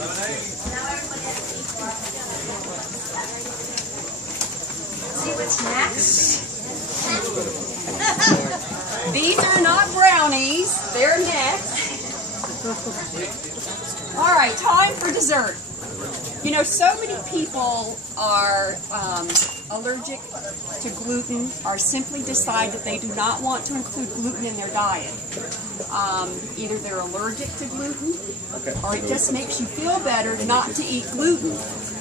See what's next? These are not brownies, they're next. All right, time for dessert. You know, so many people are allergic to gluten, or simply decide that they do not want to include gluten in their diet. Either they're allergic to gluten, or it just makes you feel better not to eat gluten.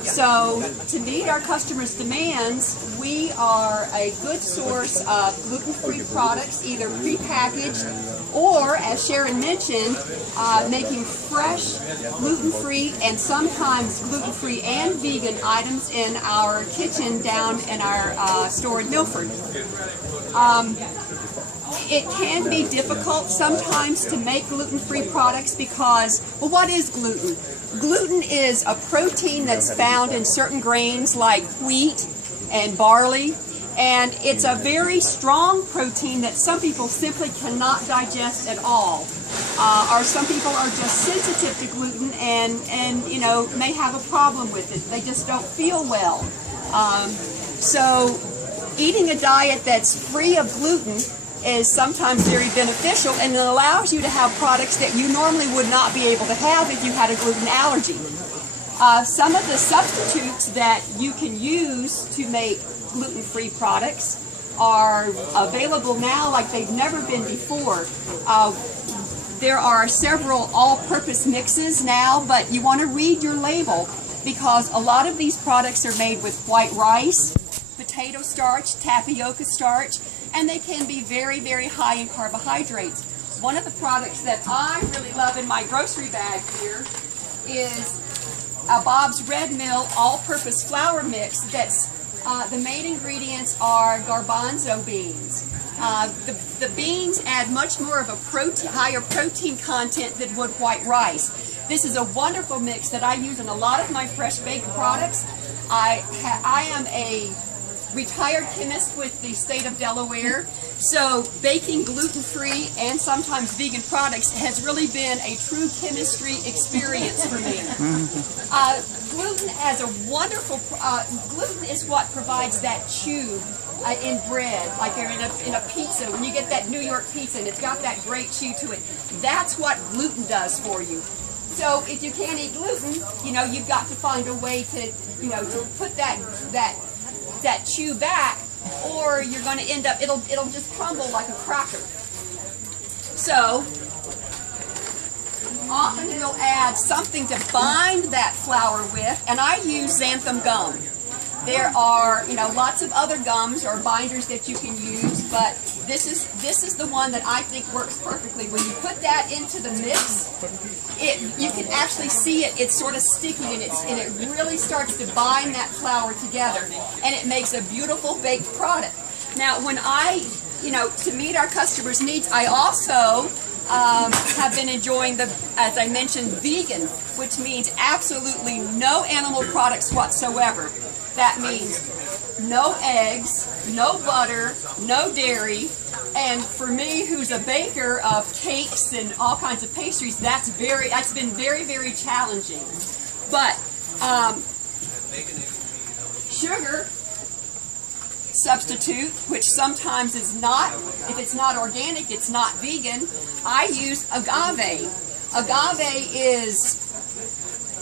So, to meet our customers' demands, we are a good source of gluten-free products, either prepackaged or, as Sharon mentioned, making fresh, gluten-free, and sometimes gluten-free and vegan items in our kitchen down in our store in Milford. It can be difficult sometimes to make gluten-free products because, well, what is gluten? Gluten is a protein that's found in certain grains like wheat and barley, and it's a very strong protein that some people simply cannot digest at all. Or some people are just sensitive to gluten and you know, may have a problem with it. They just don't feel well. So eating a diet that's free of gluten is sometimes very beneficial, and it allows you to have products that you normally would not be able to have if you had a gluten allergy. Some of the substitutes that you can use to make gluten-free products are available now like they've never been before. There are several all-purpose mixes now, but you want to read your label because a lot of these products are made with white rice, potato starch, tapioca starch, and they can be very, very high in carbohydrates. One of the products that I really love in my grocery bag here is a Bob's Red Mill all-purpose flour mix that's the main ingredients are garbanzo beans. The beans add much more of a higher protein content than would white rice. This is a wonderful mix that I use in a lot of my fresh baked products. I am a retired chemist with the state of Delaware, so baking gluten-free and sometimes vegan products has really been a true chemistry experience for me. Gluten has a wonderful, gluten is what provides that chew in bread, like in a pizza. When you get that New York pizza and it's got that great chew to it, that's what gluten does for you. So if you can't eat gluten, you know, you've got to find a way to, you know, to put that chew back, or you're going to end up, it'll just crumble like a cracker. So often we'll add something to bind that flour with, and I use xanthan gum. There are, you know, lots of other gums or binders that you can use, but this is the one that I think works perfectly. When you put that into the mix, you can actually see it's sort of sticky, and it really starts to bind that flour together, and it makes a beautiful baked product. Now, when you know, to meet our customers' needs, I also have been enjoying as I mentioned, vegan, which means absolutely no animal products whatsoever. That means no eggs, no butter, no dairy, and for me, who's a baker of cakes and all kinds of pastries, that's been very, very challenging. But sugar substitute, which sometimes is not, if it's not organic, it's not vegan, I use agave. Agave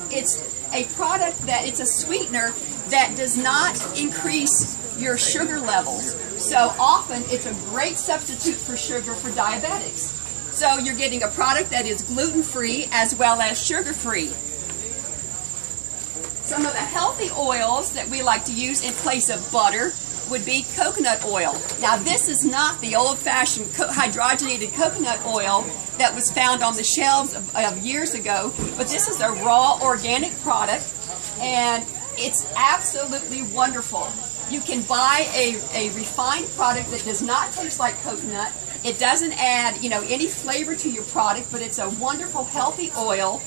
it's a product it's a sweetener that does not increase your sugar levels. So often it's a great substitute for sugar for diabetics. So you're getting a product that is gluten-free as well as sugar-free. Some of the healthy oils that we like to use in place of butter would be coconut oil. Now this is not the old-fashioned hydrogenated coconut oil that was found on the shelves of years ago, but this is a raw organic product, and it's absolutely wonderful. You can buy a refined product that does not taste like coconut. It doesn't add, you know, any flavor to your product, but it's a wonderful, healthy oil.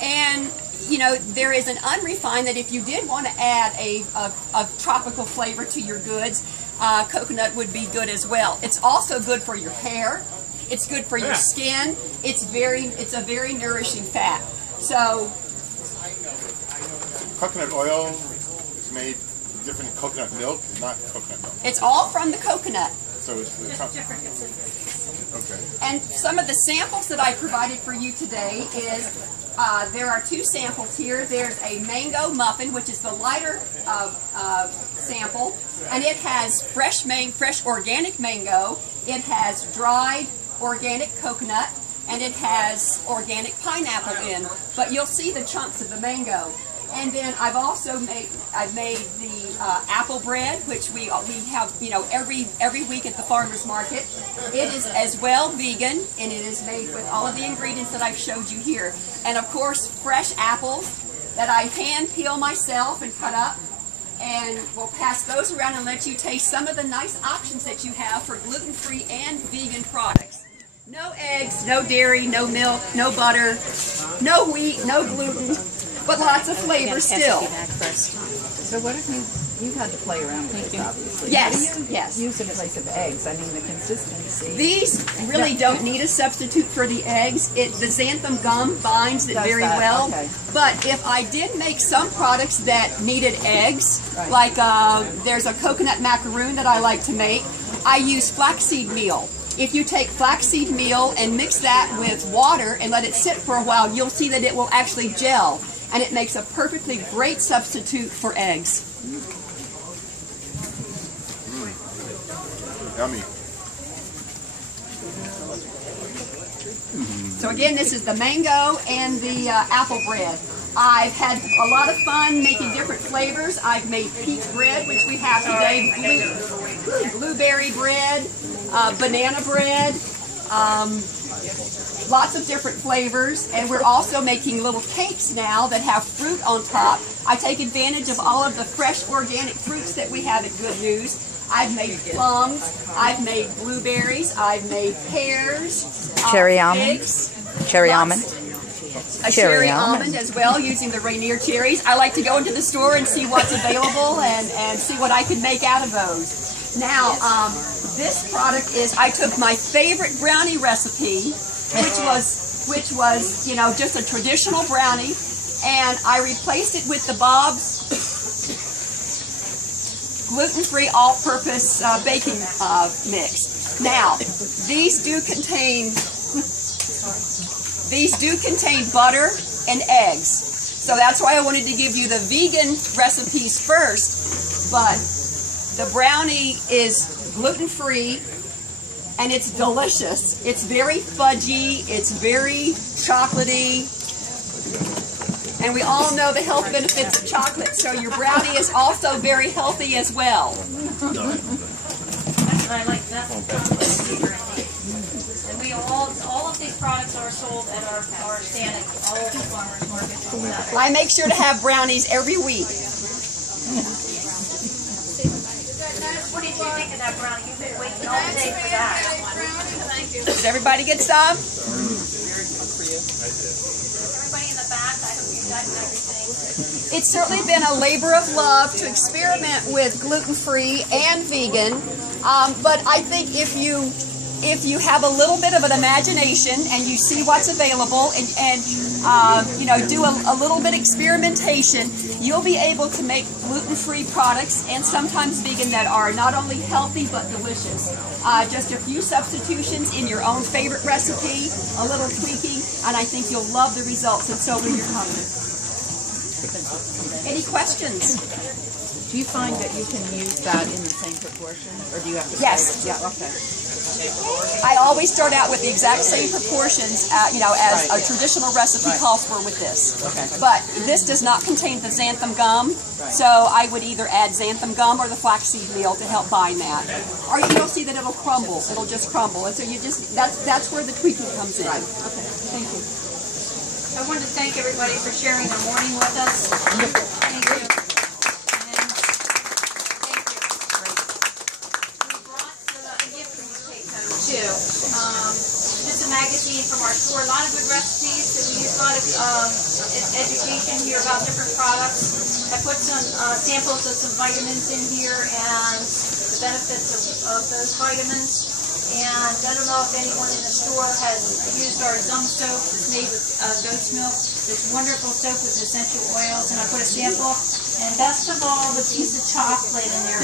And, you know, there is an unrefined that if you did want to add a tropical flavor to your goods, coconut would be good as well. It's also good for your hair. It's good for your skin. It's a very nourishing fat. So Coconut oil is made different than coconut milk, not coconut milk. It's all from the coconut. So it's different. Okay. And some of the samples that I provided for you today is, there are two samples here. There's a mango muffin, which is the lighter sample, and it has fresh organic mango. It has dried organic coconut, and it has organic pineapple in. But you'll see the chunks of the mango. And then I've also made the apple bread, which we have, you know, every week at the farmers market. It is as well vegan, and it is made with all of the ingredients that I've showed you here. And of course, fresh apples that I hand peel myself and cut up. And we'll pass those around and let you taste some of the nice options that you have for gluten-free and vegan products. No eggs, no dairy, no milk, no butter, no wheat, no gluten, but lots of flavor still. So what if you've had to play around with this, obviously? Yes, what do you yes. use in place of eggs? I mean, the consistency. These really don't need a substitute for the eggs. The xanthan gum binds it very well. Okay. But if I did make some products that needed eggs, Right. like there's a coconut macaroon that I like to make, I use flaxseed meal. If you take flaxseed meal and mix that with water and let it sit for a while, you'll see that it will actually gel. And it makes a perfectly great substitute for eggs. Yummy. So again, this is the mango and the apple bread. I've had a lot of fun making different flavors. I've made peach bread, which we have today, blueberry bread, banana bread, lots of different flavors, and we're also making little cakes now that have fruit on top. I take advantage of all of the fresh organic fruits that we have at Good News. I've made plums, I've made blueberries, I've made pears, cherry almond, cherry almond. A cherry almond as well, using the Rainier cherries. I like to go into the store and see what's available and see what I can make out of those. Now, this product is, I took my favorite brownie recipe, which was, you know, just a traditional brownie, and I replaced it with the Bob's gluten-free all-purpose baking mix. Now, these do contain butter and eggs. So that's why I wanted to give you the vegan recipes first, but the brownie is gluten-free and it's delicious. It's very fudgy, it's very chocolatey, and we all know the health benefits of chocolate, so your brownie is also very healthy as well. I like that. And we all of these products are sold at our stand at all of the farmers markets. I make sure to have brownies every week. What did you think of that brownie? You've been waiting all day for that. Did everybody get some? Everybody in the back, I hope you've gotten everything. It's certainly been a labor of love to experiment with gluten-free and vegan, but I think if you have a little bit of an imagination and you see what's available and you know, do a little bit experimentation, you'll be able to make gluten-free products and sometimes vegan that are not only healthy but delicious. Just a few substitutions in your own favorite recipe, a little tweaking, and I think you'll love the results, and so will your company. Any questions? Do you find that you can use that in the same proportion, or do you have to? Yes. Yeah. Okay. I always start out with the exact same proportions, you know, as a traditional recipe calls for with this. Okay. But this does not contain the xanthan gum, so I would either add xanthan gum or the flaxseed meal to help bind that. Or you'll see that it'll crumble. It'll just crumble, and so you just that's where the tweaking comes in. Okay. Thank you. I wanted to thank everybody for sharing their morning with us. Thank you. Just a magazine from our store. A lot of good recipes. So we use a lot of education here about different products. I put some samples of some vitamins in here and the benefits of those vitamins. And I don't know if anyone in the store has used our Zum soap. It's made with goat's milk. It's wonderful soap with essential oils, and I put a sample. And best of all, the piece of chocolate in there.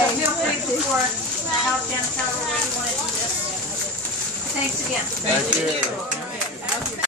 So feel free before out down, tell her where you want to do this. Thanks again. Thank you.